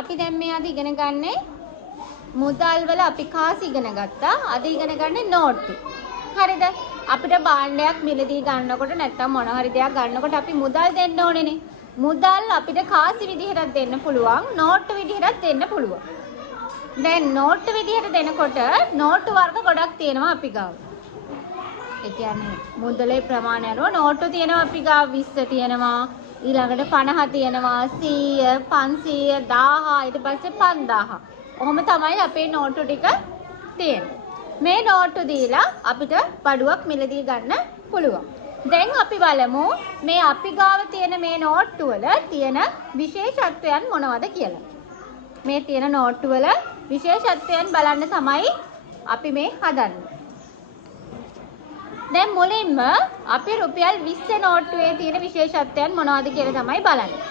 අපි දැන් මේ අද ඉගෙන ගන්නේ මුදල් වල අපි කාසි ඉගෙන ගත්තා. අද ඉගෙන ගන්නේ නෝට්ටු. හරිද? අපිට භාණ්ඩයක් මිලදී ගන්නකොට නැත්නම් මොන හරි දෙයක් ගන්නකොට අපි මුදල් දෙන්න ඕනේනේ. මුදල් අපිට කාසි විදිහට දෙන්න පුළුවන්, නෝට්ටු විදිහට දෙන්න පුළුවන්. දැන් නෝට්ටු විදිහට දෙනකොට නෝට්ටු වර්ග ගොඩක් තියෙනවා අපි ගාව. ඒ කියන්නේ මුදලේ ප්‍රමාණය අනුව නෝට්ටු තියෙනවා අපි ගාව 20 තියෙනවා. ඊළඟට 50 තියෙනවා 100 500 1000 ඊට පස්සේ 5000. ඔහොම තමයි අපේ නෝට්ටු ටික තියෙන්නේ. මේ නෝට්ටු දීලා අපිට බඩුවක් මිලදී ගන්න පුළුවන්. දැන් අපි බලමු මේ අපි ගාව තියෙන මේ නෝට්ටු වල තියෙන විශේෂත්වයන් මොනවද කියලා. මේ තියෙන නෝට්ටු වල විශේෂත්වයන් බලන්න තමයි අපි මේ හදන්නේ. දැන් මුලින්ම අපි රුපියල් 20 නෝට්ටුවේ තියෙන විශේෂත්වයන් මොනවද කියලා තමයි බලන්නේ.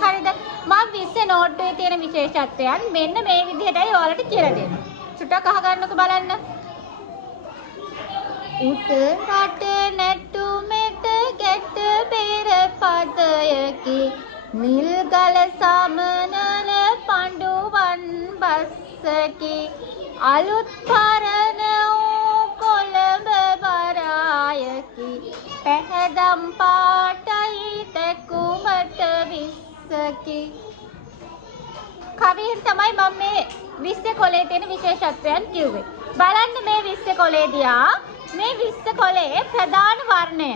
හරිද? මම 20 නෝට්ටුවේ තියෙන විශේෂත්වයන් මෙන්න මේ විදිහටයි ඔයාලට කියලා දෙන්නේ. චුට්ටක් අහගන්නකෝ බලන්න. උට රට නැටුමෙට ගැට පෙර පදයකි නිල් ගල සමනල පඬුවන් බස්සකි අලුත් පරණ වූ කොළඹ බරායකි පැහැදම් පාටයි තකුමට විස්සකි. කවියෙන් තමයි මම මේ 20 කොලේ තියෙන විශේෂත්වයන් කිව්වේ. බලන්න මේ 20 කොලේ දිහා. මේ 20 කොලේ ප්‍රධාන වර්ණය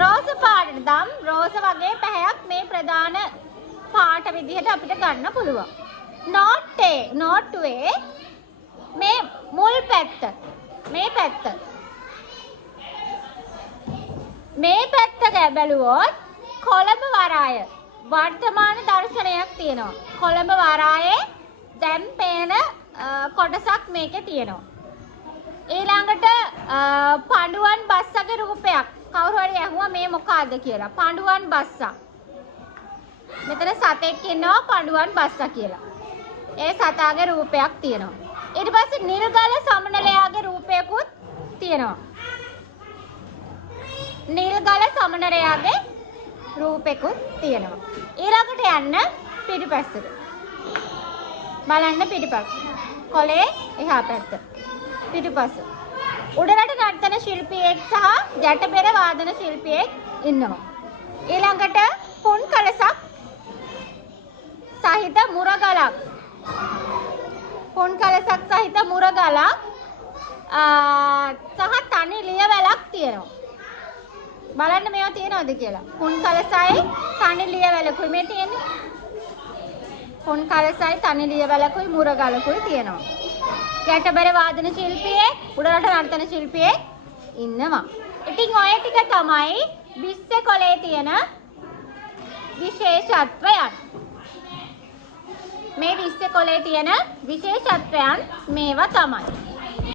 රෝස පාටට දම් රෝස වගේ පැහැයක් මේ ප්‍රධාන පාට විදිහට අපිට ගන්න පුළුවන්. නෝට්ටුවේ මේ මුල් පැත්ත මේ පැත්ත බැලුවොත් කොළඹ වරාය වර්තමාන දර්ශනයක් තියෙනවා. කොළඹ වරායේ දැන් පේන කොටසක් මේකේ තියෙනවා. ඊළඟට පඬුවන් බස්සගේ රූපයක්. කවුරු හරි ඇහුවා මේ මොකක්ද කියලා. පඬුවන් බස්සා. මෙතන සතෙක් ඉන්නවා පඬුවන් බස්සා කියලා. ඒ සතාගේ රූපයක් තියෙනවා. ඊට පස්සේ නිල්ගල සමනලයාගේ රූපයකුත් තියෙනවා. නිල්ගල සමනලයාගේ රූපෙකුත් තියෙනවා. ඊළඟට යන්න පිටිපස්සට. බලන්න පිටිපස්ස. කොලේ එහා පැත්ත. පිටිපස්ස. උඩරට නර්තන ශිල්පියෙක් සහ ජටබෙර වාදන ශිල්පියෙක් ඉන්නවා. ඊළඟට පුන් කලසක් සහිත මුරගලක්. පුන් කලසක් සහිත මුරගලක් සහ තනි ලියවැලක් තියෙනවා. බලන්න මේවා තියෙනවද කියලා. පුන් කලසයි තනි ලියවැලකුයි මේ තියෙන්නේ. පුන් කලසයි තනි ලියවැලකුයි මුරගලකුයි තියෙනවා. ගැටබර වාදන ශිල්පියෙක් උඩරට නර්තන ශිල්පියෙක් ඉන්නවා. ඉතින් ඔය ටික තමයි 20 කොලේ තියෙන විශේෂත්වයන්. මේ 20 කොලේ තියෙන විශේෂත්වයන් මේවා තමයි.